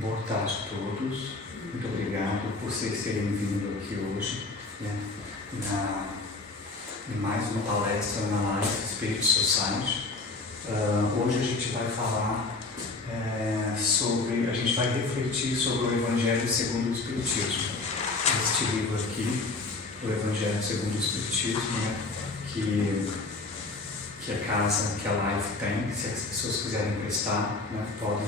Boa tarde a todos. Muito obrigado por vocês terem vindo aqui hoje, né, em mais uma palestra na Life Spirit Society. Hoje a gente vai falar a gente vai refletir sobre o Evangelho segundo o Espiritismo. Este livro aqui, o Evangelho segundo o Espiritismo, né, que a casa, que a Life tem, se as pessoas quiserem emprestar, né, podem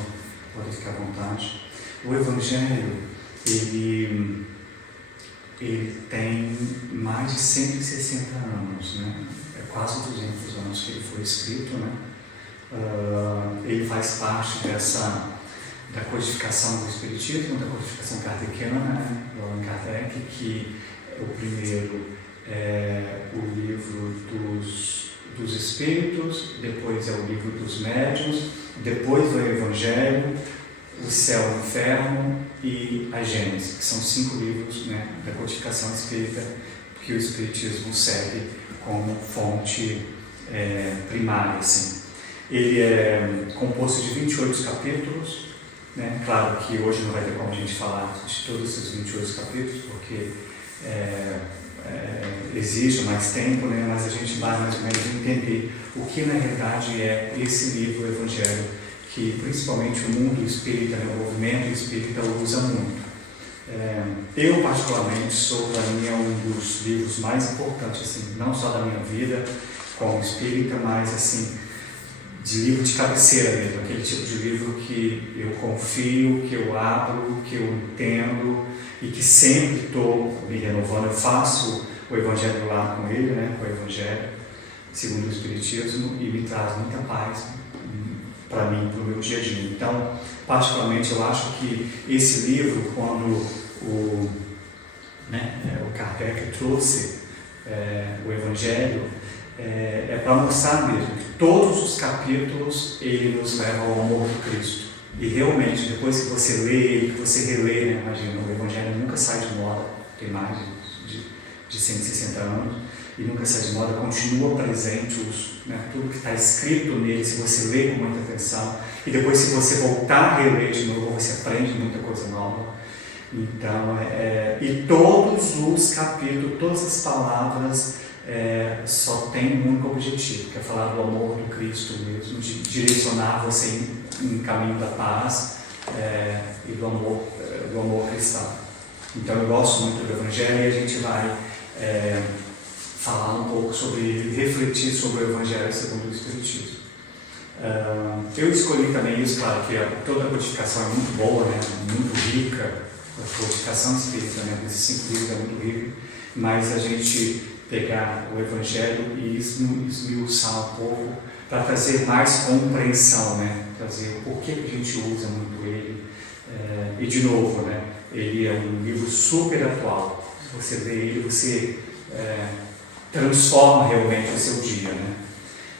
ficar à vontade. O Evangelho, ele tem mais de 160 anos, né? É quase 200 anos que ele foi escrito, né? Ele faz parte da codificação do Espiritismo, da codificação kardeciana, né? Do Allan Kardec, que o primeiro é o livro dos Espíritos, depois é o livro dos Médiuns, depois o Evangelho, o Céu e o Inferno e a Gênese, que são 5 livros, né, da codificação espírita que o Espiritismo segue como fonte primária. Assim. Ele é composto de 28 capítulos, né? Claro que hoje não vai ter como a gente falar de todos esses 28 capítulos, porque exige mais tempo, né? Mas a gente vai mais ou menos entender o que na realidade é esse livro, o Evangelho, que principalmente o mundo espírita, né, o movimento espírita usa muito. Eu particularmente para mim é um dos livros mais importantes, assim, não só da minha vida como espírita, mas assim, de livro de cabeceira mesmo, aquele tipo de livro que eu confio, que eu abro, que eu entendo e que sempre estou me renovando. Eu faço o Evangelho lá com ele, né, com o Evangelho segundo o Espiritismo, e me traz muita paz para mim, para o meu dia a dia. Então, particularmente, eu acho que esse livro, quando o Kardec trouxe o Evangelho, é para mostrar mesmo que todos os capítulos ele nos leva ao amor do Cristo. E realmente, depois que você lê ele, que você relê, né, imagina, o Evangelho nunca sai de moda, tem mais de 160 anos, e nunca sai de moda, continua presente tudo que está escrito nele, se você lê com muita atenção, e depois se você voltar a reler de novo, você aprende muita coisa nova. Então, e todos os capítulos, todas as palavras só tem um único objetivo, que é falar do amor do Cristo mesmo, de direcionar você em caminho da paz e do amor cristão. Então eu gosto muito do Evangelho e a gente vai falar um pouco sobre ele, refletir sobre o Evangelho segundo o Espiritismo. Eu escolhi também isso, claro que toda a codificação é muito boa, né, muito rica, a codificação espírita, né, desses 5 livros é muito rica, mas a gente pegar o Evangelho e esmiuçar um pouco para trazer mais compreensão, né, trazer o porquê que a gente usa muito ele. E de novo, né, ele é um livro super atual. Se você lê ele, você transforma realmente o seu dia, né?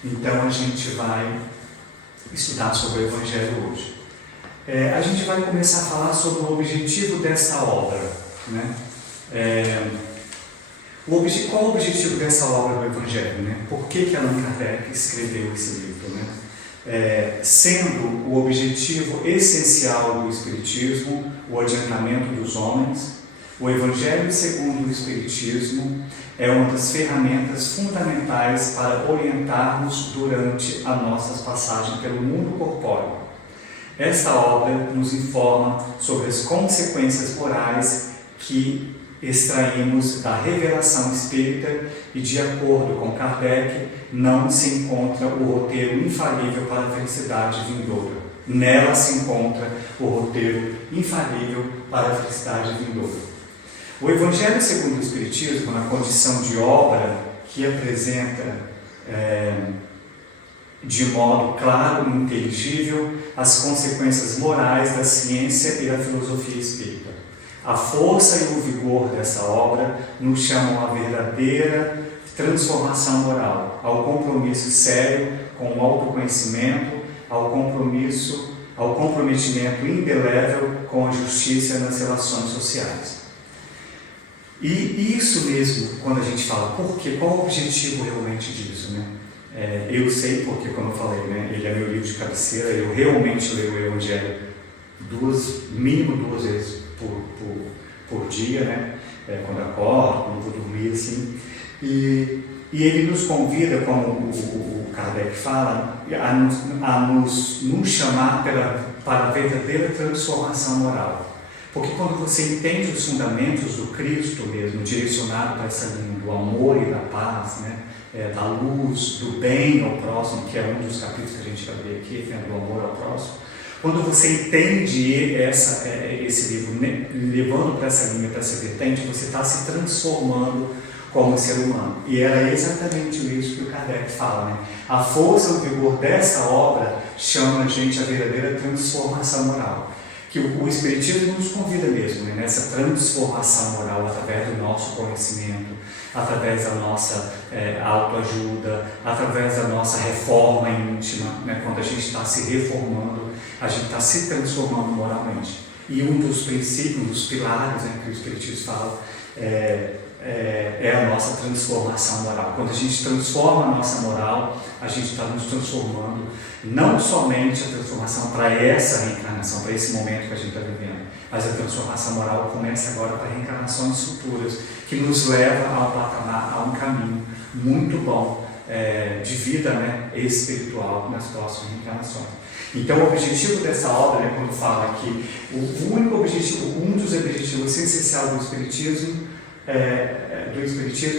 Então a gente vai estudar sobre o Evangelho hoje. A gente vai começar a falar sobre o objetivo dessa obra, né? Qual o objetivo dessa obra do Evangelho, né? Por que Allan Kardec escreveu esse livro, né? Sendo o objetivo essencial do Espiritismo o adiantamento dos homens, o Evangelho segundo o Espiritismo é uma das ferramentas fundamentais para orientar-nos durante as nossas passagens pelo mundo corpóreo. Esta obra nos informa sobre as consequências morais que extraímos da revelação espírita e, de acordo com Kardec, não se encontra o roteiro infalível para a felicidade vindoura. Nela se encontra o roteiro infalível para a felicidade vindoura. O Evangelho segundo o Espiritismo, na condição de obra que apresenta de modo claro e inteligível as consequências morais da ciência e da filosofia espírita. A força e o vigor dessa obra nos chamam à verdadeira transformação moral, ao compromisso sério com o autoconhecimento, ao comprometimento indelével com a justiça nas relações sociais. E isso mesmo, quando a gente fala, por quê? Qual o objetivo realmente disso, né? Eu sei porque, como eu falei, né, ele é meu livro de cabeceira, eu realmente leio o Evangelho mínimo duas vezes por dia, né? Quando acordo, quando vou dormir, assim. E ele nos convida, como o Kardec fala, a nos chamar para a verdadeira transformação moral. Porque quando você entende os fundamentos do Cristo mesmo, direcionado para essa linha do amor e da paz, né? Da luz, do bem ao próximo, que é um dos capítulos que a gente vai ver aqui, né? Do amor ao próximo. Quando você entende esse livro, né? Levando para essa linha, para essa vertente, você está se transformando como ser humano. E era exatamente isso que o Kardec fala, né? A força, o vigor dessa obra chama a gente a verdadeira transformação moral. Que o Espiritismo nos convida mesmo, né? Nessa transformação moral através do nosso conhecimento, através da nossa autoajuda, através da nossa reforma íntima, né? Quando a gente está se reformando, a gente está se transformando moralmente. E um dos princípios, um dos pilares, né, que o Espiritismo fala é a nossa transformação moral. Quando a gente transforma a nossa moral, a gente está nos transformando, não somente a transformação para essa reencarnação, para esse momento que a gente está vivendo, mas a transformação moral começa agora para reencarnações futuras, que nos leva ao patamar, a um caminho muito bom de vida, né, espiritual nas próximas reencarnações. Então, o objetivo dessa obra, né, quando fala que um dos objetivos essenciais do Espiritismo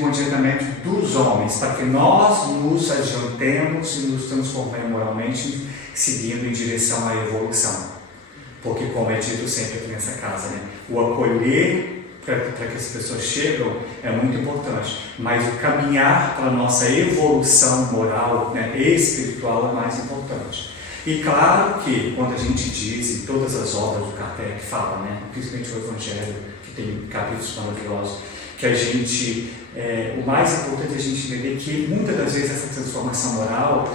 o adiantamento dos homens, para que nós nos adiantemos e nos transformemos moralmente, seguindo em direção à evolução. Porque, como é dito sempre aqui nessa casa, né, o acolher para que as pessoas chegam é muito importante, mas o caminhar para a nossa evolução moral, né, espiritual é mais importante. E claro que, quando a gente diz em todas as obras do Kardec, fala, né, principalmente o Evangelho, que tem capítulos maravilhosos, que a gente, o mais importante é a gente entender que muitas das vezes essa transformação moral,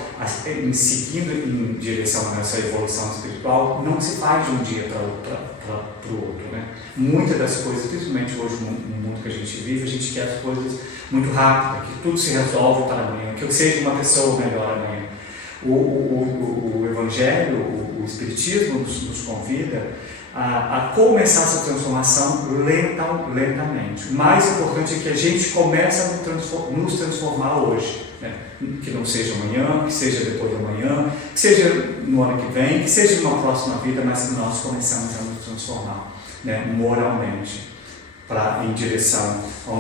seguindo em direção a essa evolução espiritual, não se faz de um dia para o outro, né? Muitas das coisas, principalmente hoje no mundo que a gente vive, a gente quer as coisas muito rápidas, que tudo se resolve para amanhã, que eu seja uma pessoa melhor amanhã. O Evangelho, o Espiritismo nos convida a começar essa transformação lentamente. O mais importante é que a gente comece a nos transformar hoje, né? Que não seja amanhã, que seja depois de amanhã, que seja no ano que vem, que seja numa próxima vida, mas que nós começamos a nos transformar, né, moralmente, em direção à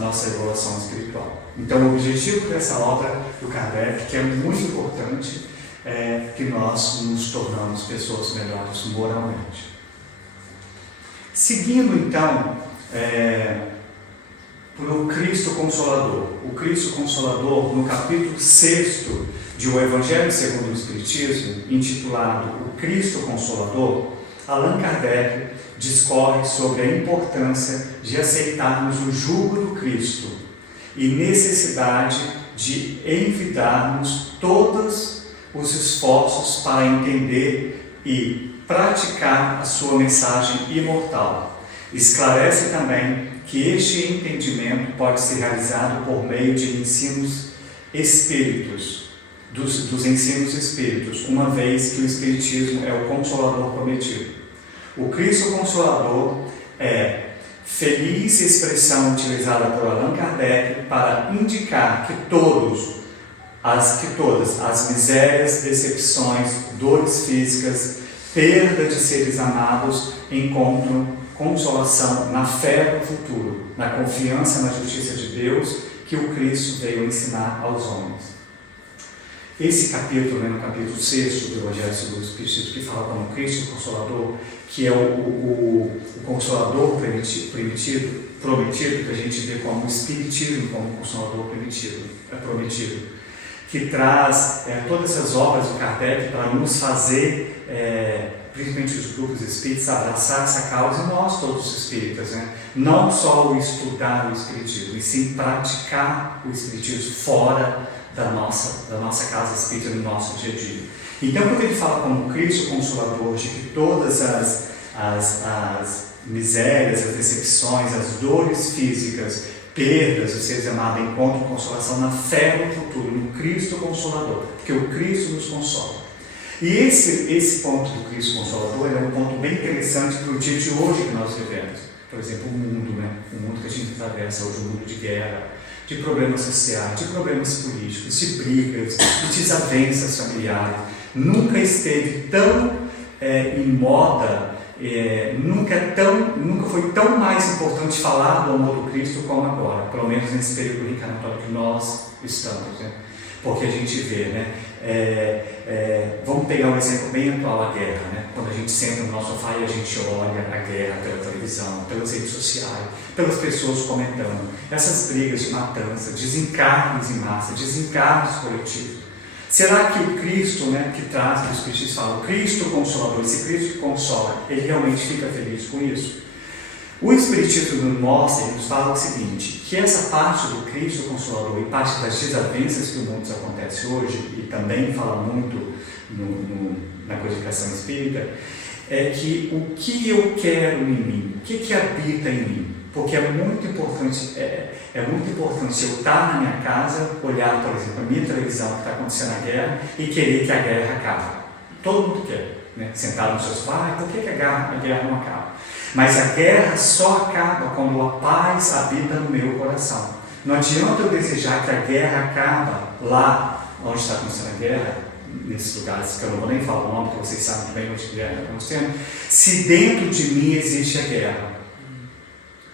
nossa evolução espiritual. Então, o objetivo dessa obra do Kardec, que é muito importante, é que nós nos tornamos pessoas melhores moralmente. Seguindo, então, pelo Cristo Consolador. O Cristo Consolador, no capítulo 6 de O Evangelho segundo o Espiritismo, intitulado O Cristo Consolador, Allan Kardec discorre sobre a importância de aceitarmos o jugo do Cristo e necessidade de envidarmos todos os esforços para entender e praticar a sua mensagem imortal. Esclarece também que este entendimento pode ser realizado por meio de ensinos espíritos, dos ensinos espíritos, uma vez que o Espiritismo é o Consolador prometido. O Cristo Consolador é feliz expressão utilizada por Allan Kardec para indicar que todas as misérias, decepções, dores físicas, perda de seres amados encontram consolação na fé do futuro, na confiança na justiça de Deus que o Cristo veio ensinar aos homens. Esse capítulo, no capítulo 6 do Evangelho segundo o Espiritismo, que fala como Cristo Consolador, que é o Consolador prometido, que a gente vê como o Espiritismo como Consolador prometido, que traz todas essas obras do Kardec para nos fazer, principalmente os grupos espíritas, abraçar essa causa, e nós todos os espíritas, né? Não só o estudar o Espiritismo, e sim praticar o Espiritismo fora da nossa casa espírita, no nosso dia a dia. Então, quando ele fala como Cristo Consolador, de que todas as misérias, as decepções, as dores físicas, perdas, os seres amados encontram consolação na fé no futuro, no Cristo Consolador, porque o Cristo nos consola. E esse ponto do Cristo Consolador é um ponto bem interessante para o dia de hoje que nós vivemos. Por exemplo, o mundo, né? O mundo que a gente atravessa hoje, um mundo de guerra, de problemas sociais, de problemas políticos, de brigas, de desavenças familiares. Nunca esteve tão em moda, nunca foi tão mais importante falar do amor do Cristo como agora, pelo menos nesse período reencarnatório que nós estamos, né? Porque a gente vê, né? Vamos pegar um exemplo bem atual, a guerra, né? Quando a gente senta no nosso sofá e a gente olha a guerra pela televisão, pelas redes sociais, pelas pessoas comentando, essas brigas de matança, desencarnes em massa, desencarnes coletivos. Será que o Cristo, né, que traz, que os Espiritistas falam, o Cristo Consolador, esse Cristo que consola, ele realmente fica feliz com isso? O Espiritismo nos mostra e nos fala o seguinte, que essa parte do Cristo Consolador e parte das desavenças que o mundo acontece hoje, e também fala muito na codificação espírita, é que o que eu quero em mim, o que habita em mim? Porque é muito importante eu estar na minha casa, olhar, por exemplo, a minha televisão que está acontecendo a guerra e querer que a guerra acabe. Todo mundo quer, né? Sentado no seu sofá, por que a guerra não acaba? Mas a guerra só acaba quando a paz habita no meu coração. Não adianta eu desejar que a guerra acaba lá onde está acontecendo a guerra, nesses lugares que eu não vou nem falar o nome, porque vocês sabem bem onde a guerra está acontecendo, se dentro de mim existe a guerra.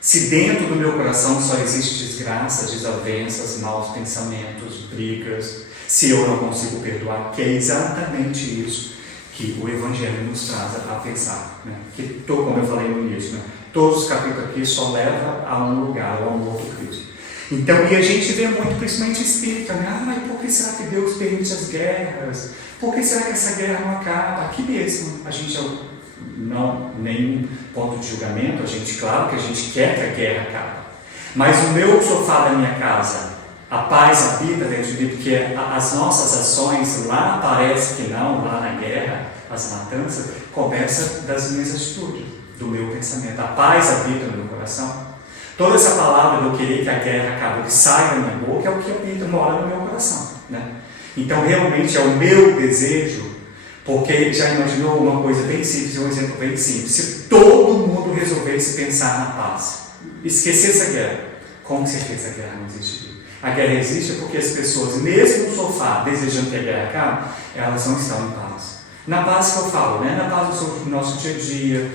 Se dentro do meu coração só existe desgraça, desavenças, maus pensamentos, brigas, se eu não consigo perdoar, que é exatamente isso que o Evangelho nos traz a pensar, né? Que, como eu falei no início, né? Todos os capítulos aqui só levam a um lugar, ao amor do Cristo. Então, e a gente vê muito, principalmente espírita, né? Mas por que será que Deus permite as guerras? Por que será que essa guerra não acaba? Aqui mesmo, a gente não, nenhum ponto de julgamento, claro que a gente quer que a guerra acabe. Mas o meu sofá da minha casa, a paz habita dentro de mim, porque as nossas ações lá parece que não, lá na guerra, as matanças, começam das minhas atitudes, do meu pensamento. A paz habita no meu coração. Toda essa palavra de eu querer que a guerra acabe, que sai da minha boca, é o que habita, mora no meu coração, né? Então realmente é o meu desejo. Porque já imaginou uma coisa bem simples, um exemplo bem simples, se todo mundo resolvesse pensar na paz, esquecesse a guerra, com certeza a guerra não existiria. A guerra existe porque as pessoas, mesmo no sofá, desejando que a guerra acabe, elas não estão em paz. Na paz que eu falo, né? Na paz do nosso dia a dia,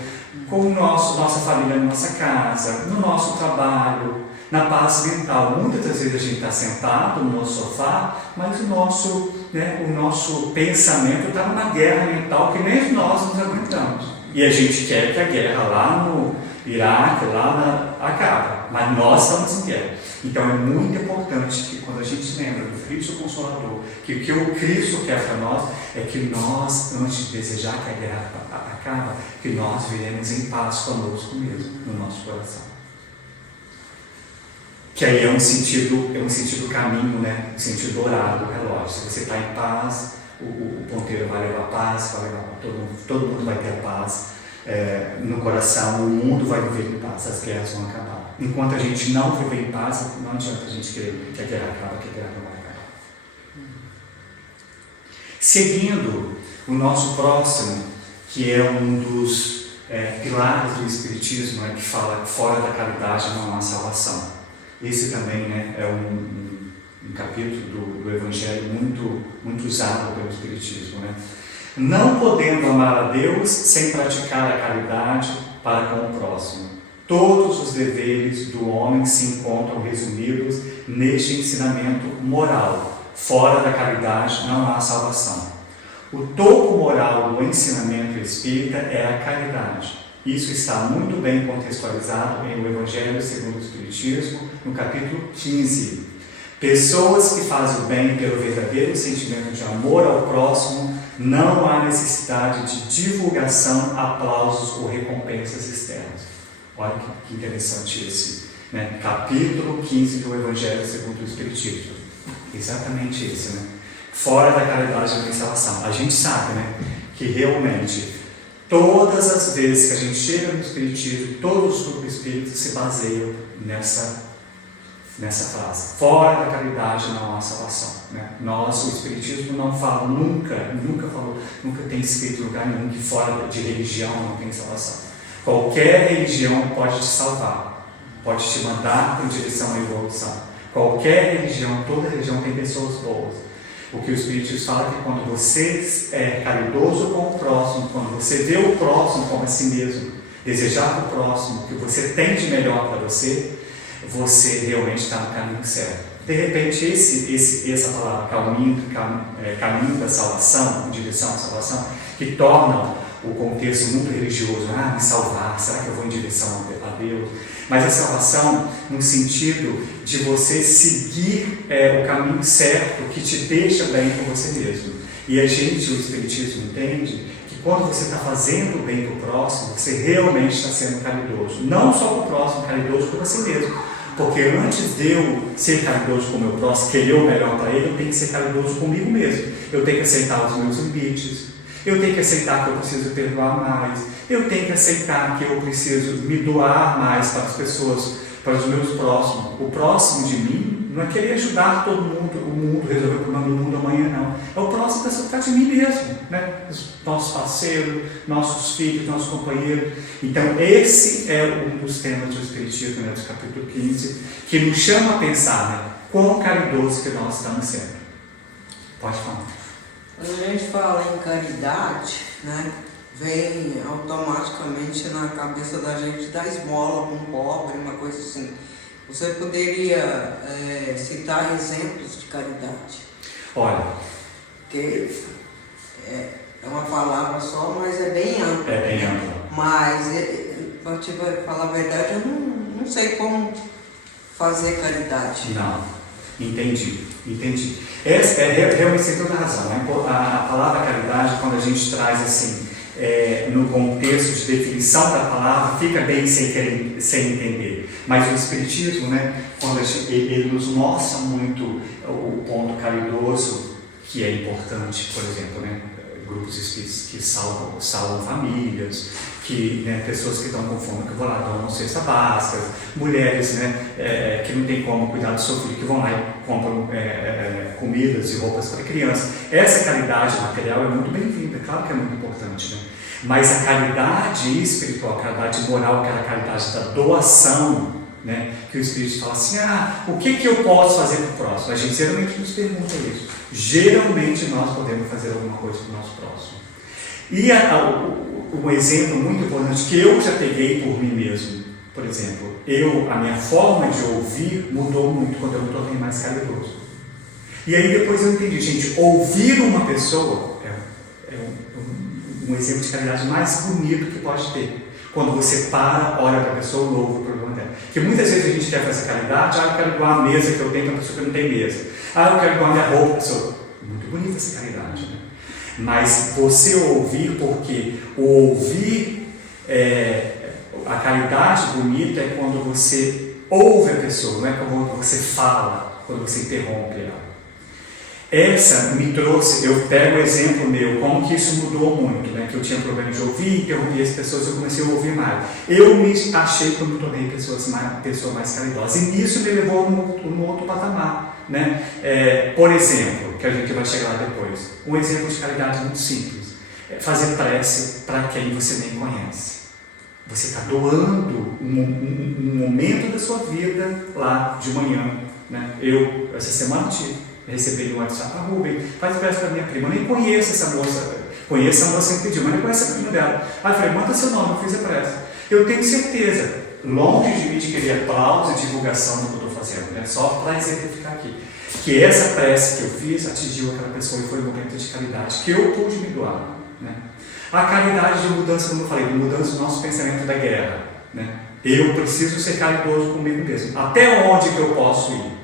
com nossa família, na nossa casa, no nosso trabalho, na paz mental. Muitas das vezes a gente está sentado no nosso sofá, mas o nosso pensamento está numa guerra mental que nem nós nos aguentamos. E a gente quer que a guerra lá no Iraque, acabe, mas nós estamos em guerra. Então é muito importante que quando a gente lembra do Cristo Consolador, que o que o Cristo quer para nós é que nós, antes de desejar que a guerra acabe, que nós viremos em paz conosco mesmo, no nosso coração. Que aí é um sentido caminho, né? Um sentido dourado do relógio. Se você está em paz, o ponteiro vai levar paz, vai levar todo mundo vai ter paz no coração, o mundo vai viver em paz, as guerras vão acabar. Enquanto a gente não viver em paz, não adianta a gente querer que a guerra acabe, que a guerra não vai acabar. Seguindo o nosso próximo, que é um dos pilares do Espiritismo, que fala que fora da caridade não há salvação. Esse também, né, é um capítulo do Evangelho muito usado pelo Espiritismo, né? Não podendo amar a Deus sem praticar a caridade para com o próximo. Todos os deveres do homem se encontram resumidos neste ensinamento moral. Fora da caridade não há salvação. O topo moral do ensinamento espírita é a caridade. Isso está muito bem contextualizado em O Evangelho segundo o Espiritismo, no capítulo 15. Pessoas que fazem o bem pelo verdadeiro sentimento de amor ao próximo, não há necessidade de divulgação, aplausos ou recompensas externas. Olha que interessante esse, né? Capítulo 15 do Evangelho segundo o Espiritismo. Exatamente esse, né? Fora da caridade não tem salvação. A gente sabe, né, que realmente todas as vezes que a gente chega no Espiritismo, todos os grupos espíritas se baseiam nessa frase. Fora da caridade não há salvação. Né? Nós, o Espiritismo não fala, nunca tem escrito em lugar nenhum que fora de religião não tem salvação. Qualquer religião pode te salvar, pode te mandar em direção à evolução. Qualquer religião, toda religião tem pessoas boas. O que o Espiritismo fala é que quando você é caridoso com o próximo, quando você vê o próximo como a si mesmo, desejar para o próximo o que você tem de melhor para você, você realmente está no caminho certo. De repente, essa palavra caminho da salvação, direção à salvação, que torna o contexto muito religioso, me salvar, será que eu vou em direção a Deus? Mas a salvação no sentido de você seguir o caminho certo que te deixa bem com você mesmo. E a gente, o Espiritismo, entende que quando você está fazendo bem para o próximo, você realmente está sendo caridoso. Não só para o próximo, caridoso com você mesmo. Porque antes de eu ser caridoso com o meu próximo, querer o melhor para ele, eu tenho que ser caridoso comigo mesmo. Eu tenho que aceitar os meus limites. Eu tenho que aceitar que eu preciso perdoar mais. Eu tenho que aceitar que eu preciso me doar mais para as pessoas, para os meus próximos. O próximo de mim não é querer ajudar todo mundo, o mundo, resolver o problema do mundo amanhã, não. É o próximo que está de mim mesmo, né? Nossos parceiros, nossos filhos, nossos companheiros. Então, esse é um dos temas do Espiritismo, né, do capítulo 15, que nos chama a pensar, né, quão caridoso que nós estamos sendo. Pode falar. Quando a gente fala em caridade, né, vem automaticamente na cabeça da gente dar esmola para um pobre, uma coisa assim. Você poderia citar exemplos de caridade? Olha, porque é uma palavra só, mas é bem ampla. É bem ampla. Mas, para te falar a verdade, eu não sei como fazer caridade. Não, entendi. Realmente tem toda a razão. Né? A palavra caridade, quando a gente traz assim, no contexto de definição da palavra, fica bem sem entender. Mas o Espiritismo, né, quando ele nos mostra muito o ponto caridoso, que é importante, por exemplo, né, grupos espíritas que salvam famílias, que, né, pessoas que estão com fome, que vão lá dar uma cesta básica, mulheres, né, que não têm como cuidar do seu filho, que vão lá e compram comidas e roupas para crianças. Essa caridade material é muito bem-vinda, claro que é muito importante, né? Mas a caridade espiritual, a caridade moral, que é a caridade da doação, né, que o Espírito fala assim, o que eu posso fazer para o próximo? A gente geralmente nos pergunta isso. Geralmente nós podemos fazer alguma coisa para o nosso próximo. E um exemplo muito importante que eu já peguei por mim mesmo, por exemplo, a minha forma de ouvir mudou muito quando eu me tornei mais caridoso. E aí depois eu entendi, gente, ouvir uma pessoa é um exemplo de caridade mais bonito que pode ter. Quando você olha para a pessoa, louva o problema dela. Porque muitas vezes a gente quer fazer caridade, eu quero doar a mesa que eu tenho para a pessoa que não tem mesa. Eu quero doar a minha roupa para a pessoa. Muito bonita essa caridade, né? Mas você ouvir, porque o ouvir, a caridade bonita é quando você ouve a pessoa, não é quando você fala, quando você interrompe ela. Essa me trouxe, eu pego o exemplo meu, como que isso mudou muito, né? Que eu tinha problema de ouvir, interromper as pessoas, eu comecei a ouvir mais. Eu me achei que eu me tornei pessoa mais caridosa, e nisso me levou num outro patamar, né? Por exemplo, que a gente vai chegar lá depois, um exemplo de caridade muito simples, fazer prece para quem você nem conhece. Você está doando um momento da sua vida lá de manhã, né? Eu, essa semana, recebi no WhatsApp, Rubem, faz prece para minha prima. Eu nem conheço essa moça, conheço a moça que pediu, mas nem conheço a prima dela. Aí eu falei, manda seu nome, eu fiz a prece. Eu tenho certeza, longe de mim de querer aplauso e divulgação do que eu estou fazendo, né? Só para exemplificar aqui, que essa prece que eu fiz atingiu aquela pessoa e foi um momento de caridade, que eu pude me doar, né? A caridade de mudança, como eu falei, de mudança do nosso pensamento da guerra, né? Eu preciso ser caridoso comigo mesmo. Até onde que eu posso ir?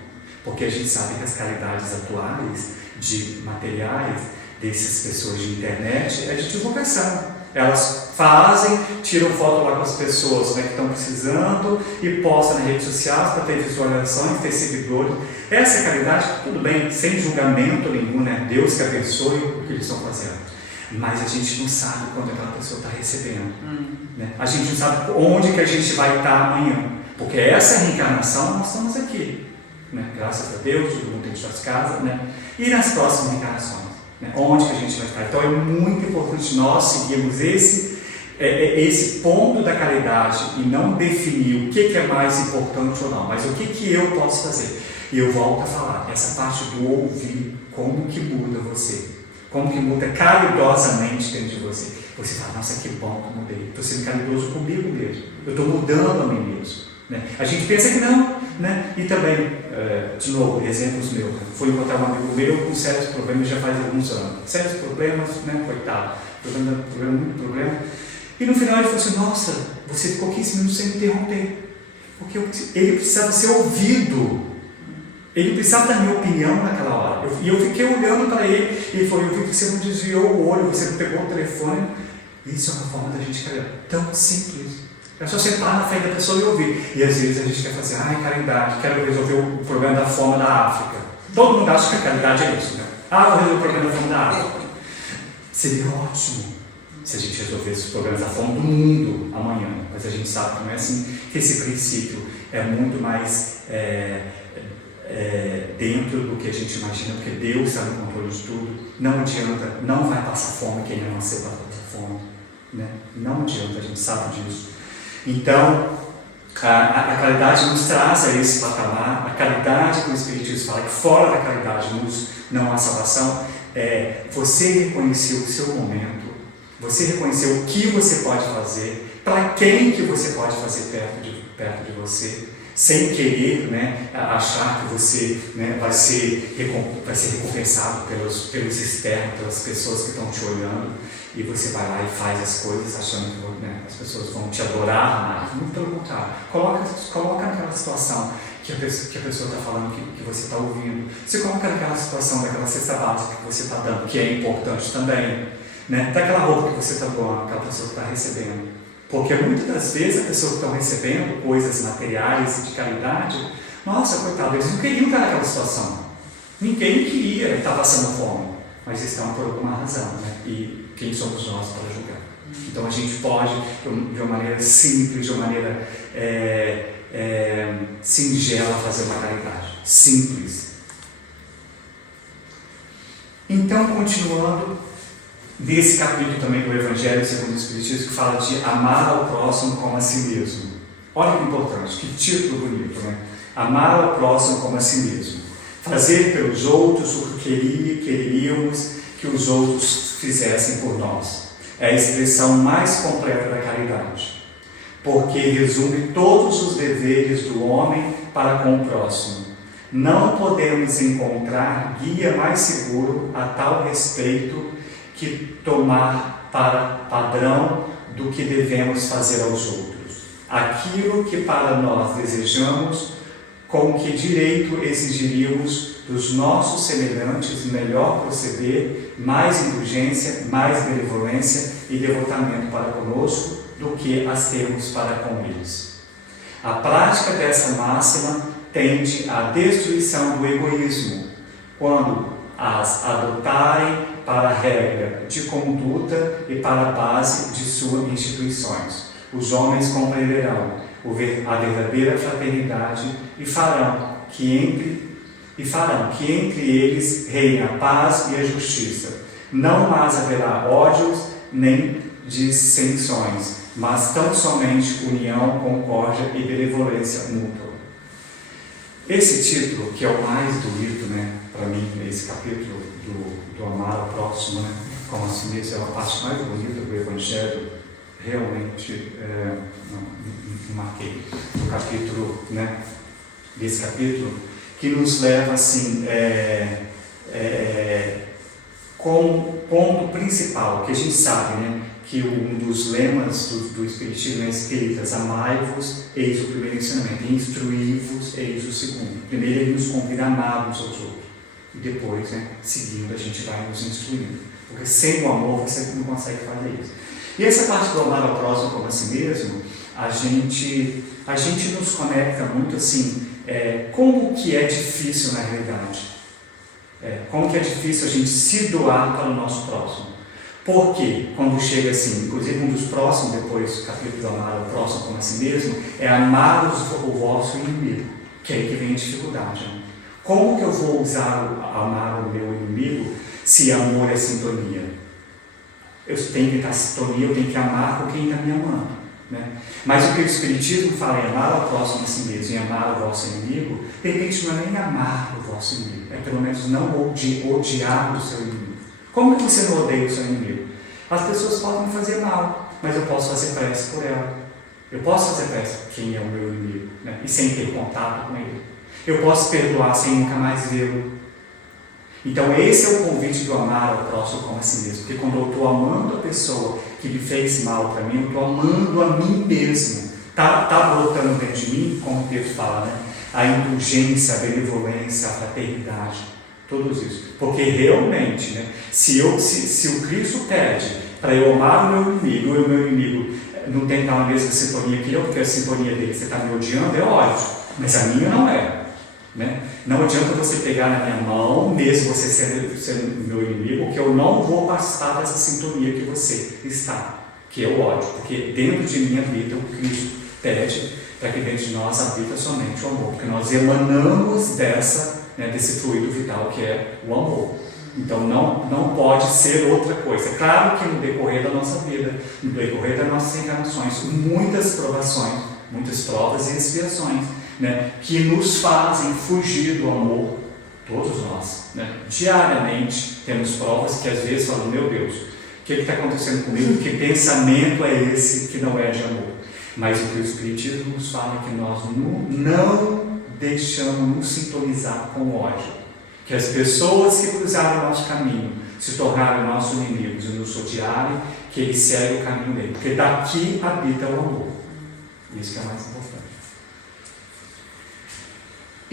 Porque a gente sabe que as caridades atuais, de materiais, dessas pessoas de internet, é de divulgação. Elas fazem, tiram foto lá com as pessoas, né, que estão precisando e postam nas redes sociais para ter visualizações, ter seguidores. Essa caridade, tudo bem, sem julgamento nenhum, né? Deus que abençoe o que eles estão fazendo. Mas a gente não sabe quando aquela pessoa está recebendo. Né? A gente não sabe onde que a gente vai estar amanhã. Porque essa reencarnação, nós estamos aqui. graças a Deus, todo mundo tem suas casas, né? E nas próximas encarnações, né? Onde que a gente vai estar? Então é muito importante nós seguirmos esse ponto da caridade e não definir o que é mais importante ou não, mas o que eu posso fazer. E eu volto a falar, essa parte do ouvir, como que muda você, como que muda caridosamente dentro de você. Você fala, nossa, que bom que eu mudei, estou sendo caridoso comigo mesmo, eu estou mudando a mim mesmo. Né? A gente pensa que não, né? E também, de novo, exemplos meus, né? Fui encontrar um amigo meu com sérios problemas já faz alguns anos, sérios problemas, né? Coitado, muito problema. E no final ele falou assim, nossa, você ficou 15 minutos sem me interromper, porque ele precisava ser ouvido, ele precisava da minha opinião naquela hora. E eu fiquei olhando para ele, e ele falou, eu vi que você não desviou o olho, você não pegou o telefone. Isso é uma forma da gente querer, tão simples. É só sentar na frente da pessoa e ouvir. E às vezes a gente quer fazer, caridade, quero resolver o problema da fome da África. Todo mundo acha que a caridade é isso, né? Vou resolver o problema da fome da África. Seria ótimo se a gente resolvesse os problemas da fome do mundo amanhã. Mas a gente sabe que não é assim, que esse princípio é muito mais dentro do que a gente imagina, porque Deus está no controle de tudo. Não adianta, não vai passar fome quem não nasceu para passar fome. Né? Não adianta, a gente sabe disso. Então, a caridade nos traz a esse patamar. A caridade que o Espiritismo fala, que fora da caridade não há salvação, é você reconhecer o seu momento, você reconhecer o que você pode fazer, para quem que você pode fazer perto de você, sem querer, né, achar que você, né, vai ser recompensado pelos externos, pelas pessoas que estão te olhando, e você vai lá e faz as coisas achando que, né, as pessoas vão te adorar mais. Muito pelo contrário. Coloca naquela situação que a pessoa está falando, que você está ouvindo. Se coloca naquela situação daquela cesta básica que você está dando, que é importante também, né? Daquela roupa que você está doando, aquela pessoa que está recebendo. Porque muitas das vezes a pessoa que está recebendo coisas materiais e de caridade, nossa, coitado, eles não queriam estar naquela situação. Ninguém queria estar passando fome, mas estão por alguma razão, né? E quem somos nós para julgar? Então a gente pode, de uma maneira simples, de uma maneira singela, fazer uma caridade. Simples. Então, continuando, desse capítulo também do Evangelho segundo o Espiritismo, que fala de amar ao próximo como a si mesmo. Olha que importante, que título bonito, né? Amar ao próximo como a si mesmo. Fazer pelos outros o que queríamos que os outros fizessem por nós. É a expressão mais completa da caridade, porque resume todos os deveres do homem para com o próximo. Não podemos encontrar guia mais seguro a tal respeito que tomar para padrão do que devemos fazer aos outros. Aquilo que para nós desejamos, com que direito exigiríamos dos nossos semelhantes melhor proceder, mais indulgência, mais benevolência e devotamento para conosco do que as termos para com eles. A prática dessa máxima tende à destruição do egoísmo, quando as adotarem para a regra de conduta e para a base de suas instituições. Os homens compreenderão a verdadeira fraternidade e farão que entre eles reine a paz e a justiça. Não mais haverá ódios nem dissensões, mas tão somente união, concórdia e benevolência mútua. Esse título, que é o mais bonito, né, para mim, esse capítulo do amar ao próximo, né, como assim mesmo, é a parte mais bonita do Evangelho, realmente marquei o capítulo, né, desse capítulo, que nos leva assim, como ponto principal, que a gente sabe, né, que um dos lemas do Espiritismo é espíritas, amai-vos, eis o primeiro ensinamento, instruí-vos, eis o segundo. Primeiro ele nos convida a amar uns aos outros, e depois, né, seguindo, a gente vai nos instruindo, porque sem o amor você não consegue fazer isso. E essa parte do amar ao próximo como a si mesmo, a gente nos conecta muito assim, como que é difícil na realidade, como que é difícil a gente se doar para o nosso próximo. Porque quando chega assim, inclusive um dos próximos, depois do capítulo do amar ao próximo como a si mesmo, é amar o vosso inimigo, que é aí que vem a dificuldade. Né? Como que eu vou amar o meu inimigo se amor é sintonia? Eu tenho que estar em sintonia, eu tenho que amar com quem está me amando, né? Mas o que o Espiritismo fala em amar ao próximo a si mesmo e amar o vosso inimigo, de repente não é nem amar o vosso inimigo, é pelo menos não odiar o seu inimigo. Como que você não odeia o seu inimigo? As pessoas podem me fazer mal, mas eu posso fazer prece por ela. Eu posso fazer prece por quem é o meu inimigo, né? E sem ter contato com ele. Eu posso perdoar sem nunca mais vê-lo. Então esse é o convite do amar ao próximo como a si mesmo. Porque quando eu estou amando a pessoa que me fez mal para mim, eu estou amando a mim mesmo. Está brotando dentro de mim, como o texto fala, né? A indulgência, a benevolência, a fraternidade. Todos isso. Porque realmente, né, se o Cristo pede para eu amar o meu inimigo, e o meu inimigo não tem que estar na mesma sintonia que eu, porque a sintonia dele, você está me odiando, é ótimo. Mas a minha não é. Né? Não adianta você pegar na minha mão, mesmo você sendo meu inimigo, que eu não vou passar dessa sintonia que você está, que é o ódio, porque dentro de mim habita o Cristo pede para que dentro de nós habita somente o amor, porque nós emanamos desse fluido vital que é o amor. Então não pode ser outra coisa. É claro que no decorrer da nossa vida, no decorrer das nossas encarnações, muitas provações, muitas provas e expiações, né, que nos fazem fugir do amor, todos nós, né? Diariamente temos provas que às vezes falam, meu Deus, o que está acontecendo comigo? Que pensamento é esse que não é de amor? Mas o que o Espiritismo nos fala é que nós não deixamos nos sintonizar com o ódio, que as pessoas que cruzaram o nosso caminho se tornaram nossos inimigos e nos odiarem, que eles seguem o caminho dele, porque daqui habita o amor. Isso que é mais importante.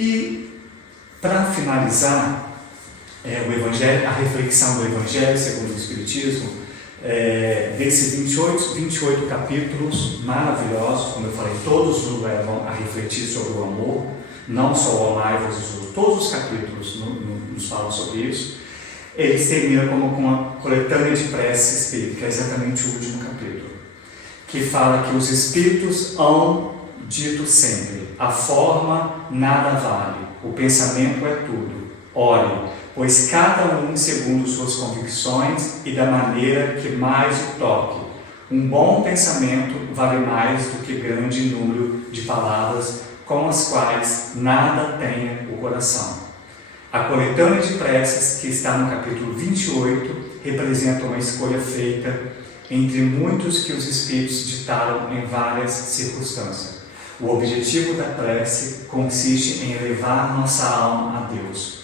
E, para finalizar, o Evangelho, a reflexão do Evangelho segundo o Espiritismo, desses 28 capítulos maravilhosos, como eu falei, todos nos levam a refletir sobre o amor, não só o amai-vos os outros, todos os capítulos nos falam sobre isso. Eles terminam como com uma coletânea de preces espírita, que é exatamente o último capítulo, que fala que os espíritos hão dito sempre: a forma nada vale, o pensamento é tudo. Ore, pois cada um segundo suas convicções e da maneira que mais o toque. Um bom pensamento vale mais do que grande número de palavras com as quais nada tenha o coração. A coletânea de preces, que está no capítulo 28, representa uma escolha feita entre muitos que os Espíritos ditaram em várias circunstâncias. O objetivo da prece consiste em elevar nossa alma a Deus.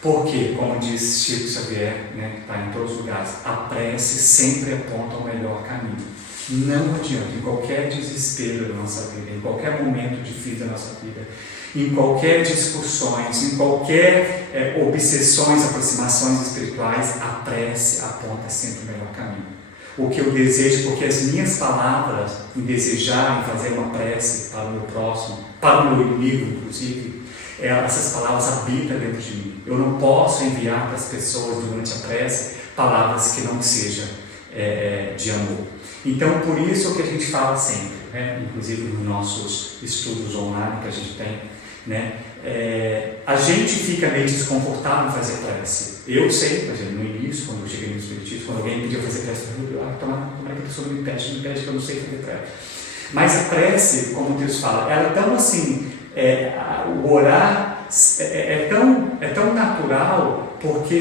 Porque, como diz Chico Xavier, que está em todos os lugares, a prece sempre aponta o melhor caminho. Não adianta, em qualquer desespero da nossa vida, em qualquer momento difícil da nossa vida, em qualquer discussões, em qualquer obsessões, aproximações espirituais, a prece aponta sempre o melhor caminho. O que eu desejo, porque as minhas palavras em desejar, em fazer uma prece para o meu próximo, para o meu inimigo, inclusive, essas palavras habitam dentro de mim. Eu não posso enviar para as pessoas durante a prece palavras que não sejam de amor. Então, por isso que a gente fala sempre, inclusive nos nossos estudos online que a gente tem, a gente fica meio desconfortável em fazer prece. Eu sei, por exemplo, no início, quando eu cheguei no Espiritismo, quando alguém pedia fazer prece, eu falei, como é que a pessoa me pede que eu não sei fazer prece. Mas a prece, como Deus fala, ela é tão assim, o orar é tão natural, porque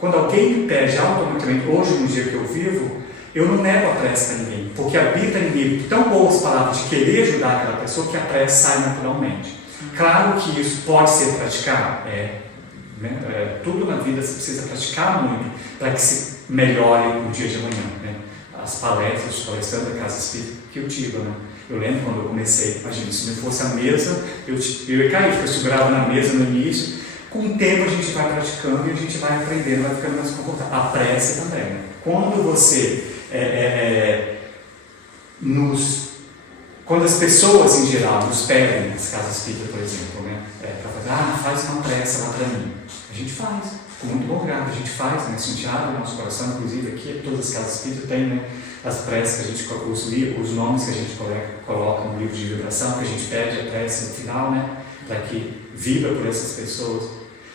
quando alguém me pede automaticamente, hoje no dia que eu vivo, eu não nego a prece para ninguém, porque habita em mim tão boas palavras de querer ajudar aquela pessoa que a prece sai naturalmente. Claro que isso pode ser praticado, tudo na vida você precisa praticar muito para que se melhore no dia de amanhã. As palestras, os palestrantes da Casa Espírita que eu tive, eu lembro quando eu comecei, imagina, se não fosse a mesa, eu ia cair, porque eu segurava na mesa no início. Com o tempo a gente vai praticando e a gente vai aprendendo, vai ficando mais confortável. A prece também. Quando você quando as pessoas em geral nos pedem, nas casas espíritas, por exemplo, para fazer, faz uma prece lá para mim. A gente faz, com muito bom grado, a gente faz, a gente abre o nosso coração, inclusive aqui, todas as casas espíritas tem as preces que a gente coloca, os nomes que a gente coloca no livro de vibração, que a gente pede a prece no final, para que viva por essas pessoas,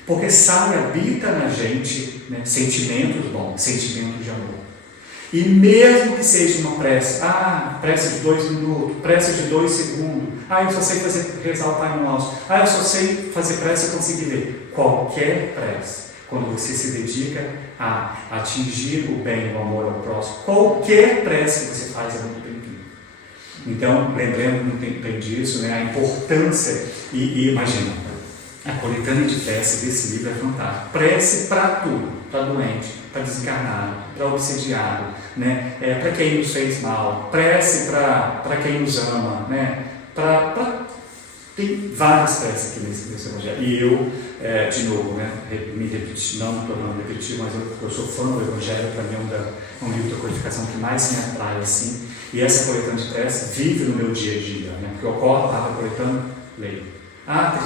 porque sabe, habita na gente, né, sentimentos bons, sentimentos de amor. E mesmo que seja uma prece, prece de 2 minutos, prece de 2 segundos, eu só sei rezar o Pai Nosso, eu só sei fazer prece e conseguir ler. Qualquer prece, quando você se dedica a atingir o bem, o amor ao próximo, qualquer prece que você faz é muito bem-vindo. Então, lembrando bem disso, né, a importância, e imagina, a coletânea de prece desse livro é fantástica. Prece para tudo, para doente, para desencarnado, para obsediado, né? Para quem nos fez mal, prece para quem nos ama, né? Tem várias preces aqui nesse Evangelho. E eu, de novo, né, me repeti, não estou dando repetitivo, mas eu sou fã do Evangelho. Para mim é um livro da codificação que mais me atrai, assim. E essa coletânea de prece vive no meu dia a dia, né? Porque eu acordo, estava coletando, leio.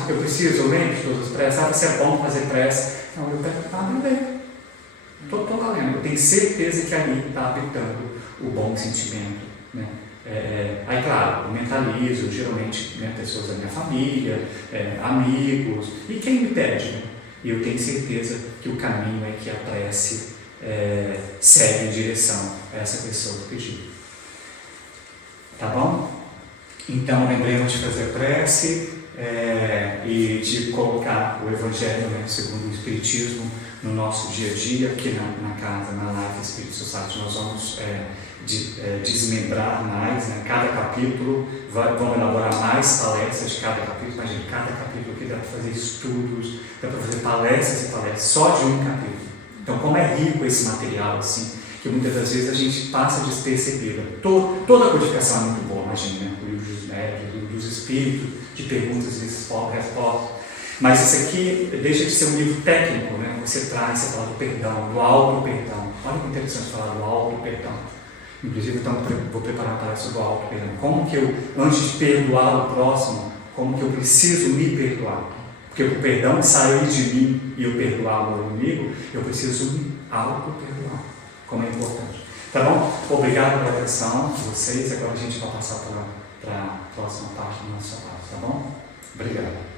Eu preciso, eu lembro de todas as preces. Você é bom fazer prece. Não, eu pego, eu leio. Estou valendo. Eu tenho certeza que ali está habitando o bom sentimento, né? Aí, claro, eu mentalizo, geralmente, né, pessoas da minha família, amigos, e quem me pede, né? E eu tenho certeza que o caminho é que a prece segue em direção a essa pessoa do pedido. Tá bom? Então, lembremos de fazer prece e de colocar o Evangelho, né, segundo o Espiritismo, no nosso dia a dia, aqui na casa, na Life Spirit Society. Nós vamos desmembrar mais, né? Cada capítulo, vamos elaborar mais palestras de cada capítulo. Imagina, cada capítulo aqui dá para fazer estudos, dá para fazer palestras e palestras, só de um capítulo. Então, como é rico esse material, assim, que muitas das vezes a gente passa despercebida. Toda a codificação é muito boa, imagina, né? O livro dos médios, o livro dos espíritos, de perguntas e respostas. Mas isso aqui deixa de ser um livro técnico, né? Você fala do perdão, do auto-perdão. Olha que interessante falar do auto-perdão. Inclusive, então, vou preparar uma palestra sobre o auto-perdão. Como que eu, antes de perdoar o próximo, como que eu preciso me perdoar? Porque o perdão sair de mim e eu perdoar o meu inimigo, eu preciso me auto-perdoar. Como é importante. Tá bom? Obrigado pela atenção de vocês. Agora a gente vai passar para a próxima parte da nossa aula, tá bom? Obrigado.